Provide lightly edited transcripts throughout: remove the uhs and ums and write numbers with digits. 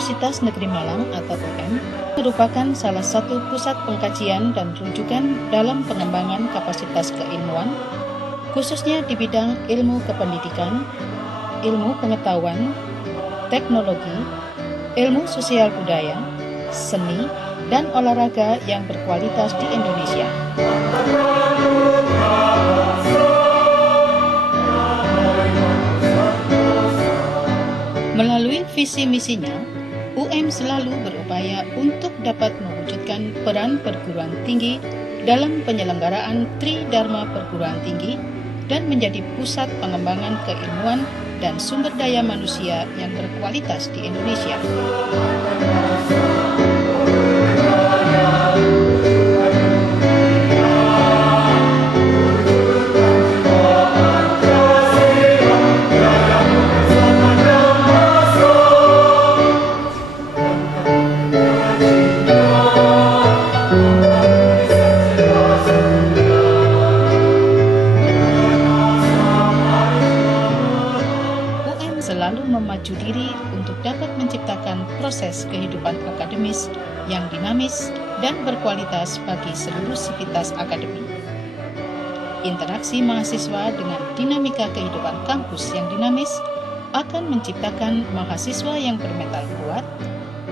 Universitas Negeri Malang atau UM merupakan salah satu pusat pengkajian dan rujukan dalam pengembangan kapasitas keilmuan, khususnya di bidang ilmu kependidikan, ilmu pengetahuan, teknologi, ilmu sosial budaya, seni, dan olahraga yang berkualitas di Indonesia. Melalui visi misinya, UM selalu berupaya untuk dapat mewujudkan peran perguruan tinggi dalam penyelenggaraan Tridharma perguruan tinggi dan menjadi pusat pengembangan keilmuan dan sumber daya manusia yang berkualitas di Indonesia. Selalu memacu diri untuk dapat menciptakan proses kehidupan akademis yang dinamis dan berkualitas bagi seluruh sivitas akademik. Interaksi mahasiswa dengan dinamika kehidupan kampus yang dinamis akan menciptakan mahasiswa yang bermental kuat,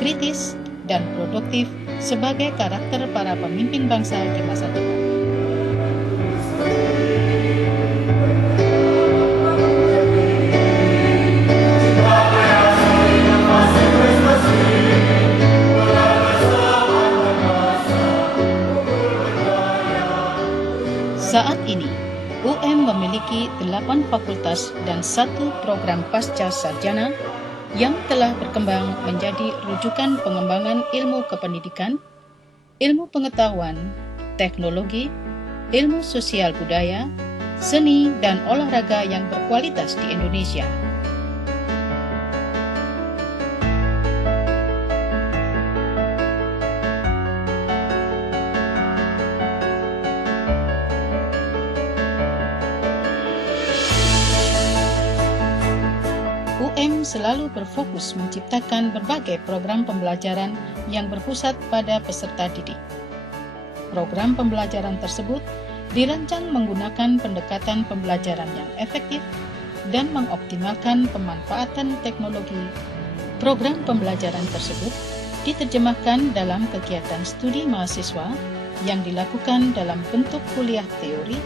kritis, dan produktif sebagai karakter para pemimpin bangsa di masa depan. Saat ini, UM memiliki 8 fakultas dan 1 program pasca sarjana yang telah berkembang menjadi rujukan pengembangan ilmu kependidikan, ilmu pengetahuan, teknologi, ilmu sosial budaya, seni, dan olahraga yang berkualitas di Indonesia. UM selalu berfokus menciptakan berbagai program pembelajaran yang berpusat pada peserta didik. Program pembelajaran tersebut dirancang menggunakan pendekatan pembelajaran yang efektif dan mengoptimalkan pemanfaatan teknologi. Program pembelajaran tersebut diterjemahkan dalam kegiatan studi mahasiswa yang dilakukan dalam bentuk kuliah teori,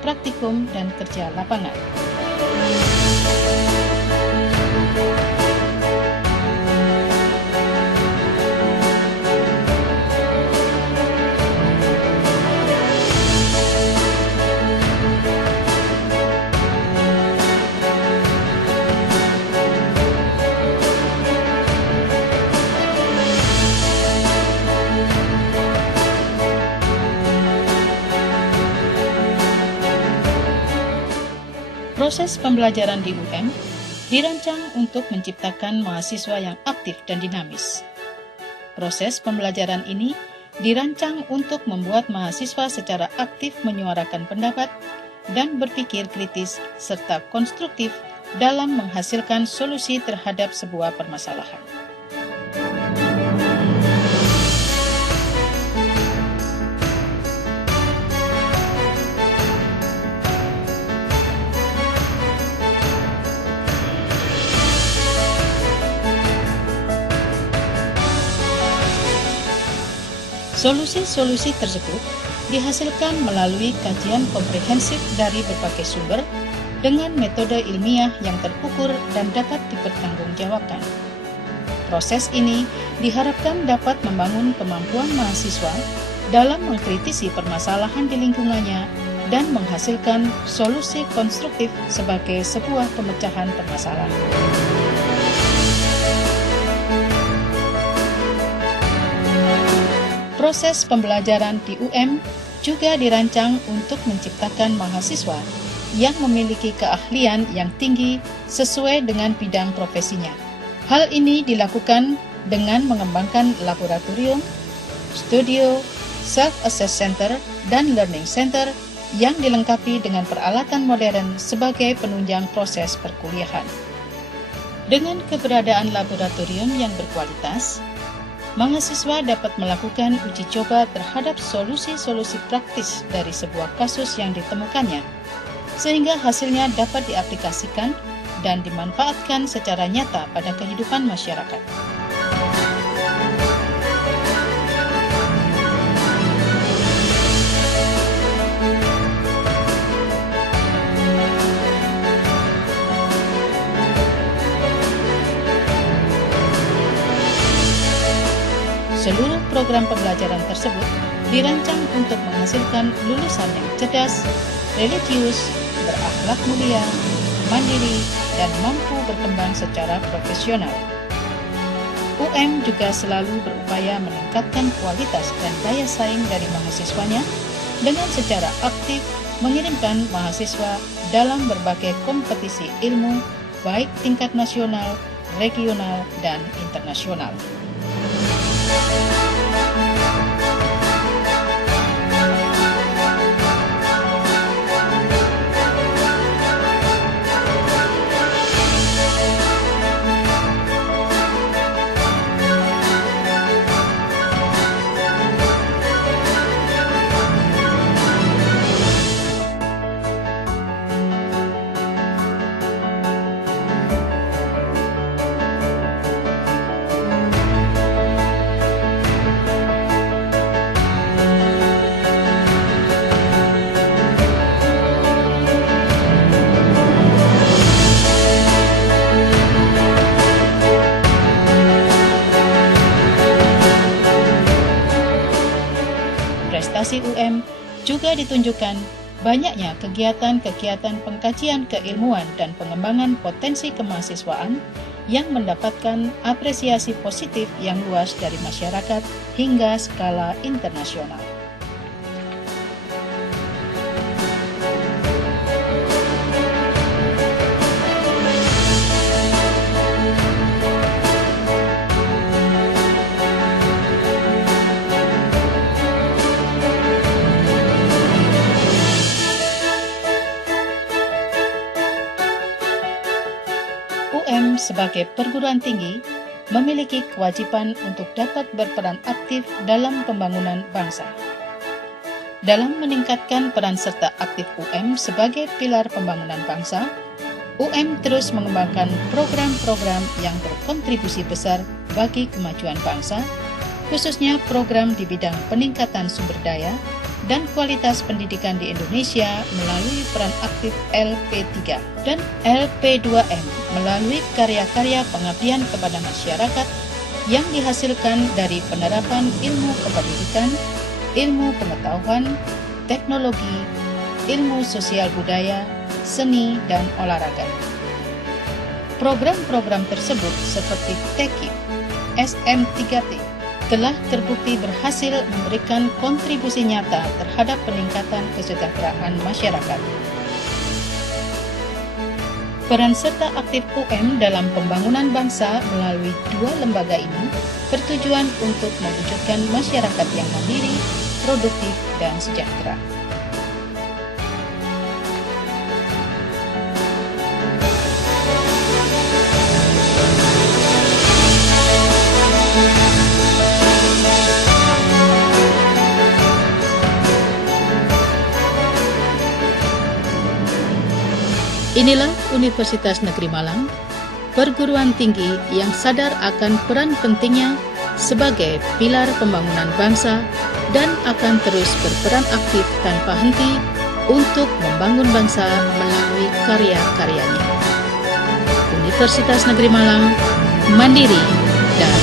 praktikum, dan kerja lapangan. Proses pembelajaran di UM dirancang untuk menciptakan mahasiswa yang aktif dan dinamis. Proses pembelajaran ini dirancang untuk membuat mahasiswa secara aktif menyuarakan pendapat dan berpikir kritis serta konstruktif dalam menghasilkan solusi terhadap sebuah permasalahan. Solusi-solusi tersebut dihasilkan melalui kajian komprehensif dari berbagai sumber dengan metode ilmiah yang terukur dan dapat dipertanggungjawabkan. Proses ini diharapkan dapat membangun kemampuan mahasiswa dalam mengkritisi permasalahan di lingkungannya dan menghasilkan solusi konstruktif sebagai sebuah pemecahan permasalahan. Proses pembelajaran di UM juga dirancang untuk menciptakan mahasiswa yang memiliki keahlian yang tinggi sesuai dengan bidang profesinya. Hal ini dilakukan dengan mengembangkan laboratorium, studio, self-assess center, dan learning center yang dilengkapi dengan peralatan modern sebagai penunjang proses perkuliahan. Dengan keberadaan laboratorium yang berkualitas, mahasiswa dapat melakukan uji coba terhadap solusi-solusi praktis dari sebuah kasus yang ditemukannya, sehingga hasilnya dapat diaplikasikan dan dimanfaatkan secara nyata pada kehidupan masyarakat. Seluruh program pembelajaran tersebut dirancang untuk menghasilkan lulusan yang cerdas, religius, berakhlak mulia, mandiri, dan mampu berkembang secara profesional. UM juga selalu berupaya meningkatkan kualitas dan daya saing dari mahasiswanya dengan secara aktif mengirimkan mahasiswa dalam berbagai kompetisi ilmu, baik tingkat nasional, regional, dan internasional. Prestasi UM juga ditunjukkan banyaknya kegiatan-kegiatan pengkajian keilmuan dan pengembangan potensi kemahasiswaan yang mendapatkan apresiasi positif yang luas dari masyarakat hingga skala internasional. UM sebagai perguruan tinggi memiliki kewajiban untuk dapat berperan aktif dalam pembangunan bangsa. Dalam meningkatkan peran serta aktif UM sebagai pilar pembangunan bangsa, UM terus mengembangkan program-program yang berkontribusi besar bagi kemajuan bangsa, khususnya program di bidang peningkatan sumber daya dan kualitas pendidikan di Indonesia melalui peran aktif LP3 dan LP2M melalui karya-karya pengabdian kepada masyarakat yang dihasilkan dari penerapan ilmu kependidikan, ilmu pengetahuan, teknologi, ilmu sosial budaya, seni, dan olahraga. Program-program tersebut seperti TEKIP, SM3T, telah terbukti berhasil memberikan kontribusi nyata terhadap peningkatan kesejahteraan masyarakat. Peran serta aktif UM dalam pembangunan bangsa melalui dua lembaga ini bertujuan untuk mewujudkan masyarakat yang mandiri, produktif, dan sejahtera. Inilah Universitas Negeri Malang, perguruan tinggi yang sadar akan peran pentingnya sebagai pilar pembangunan bangsa dan akan terus berperan aktif tanpa henti untuk membangun bangsa melalui karya-karyanya. Universitas Negeri Malang, mandiri dan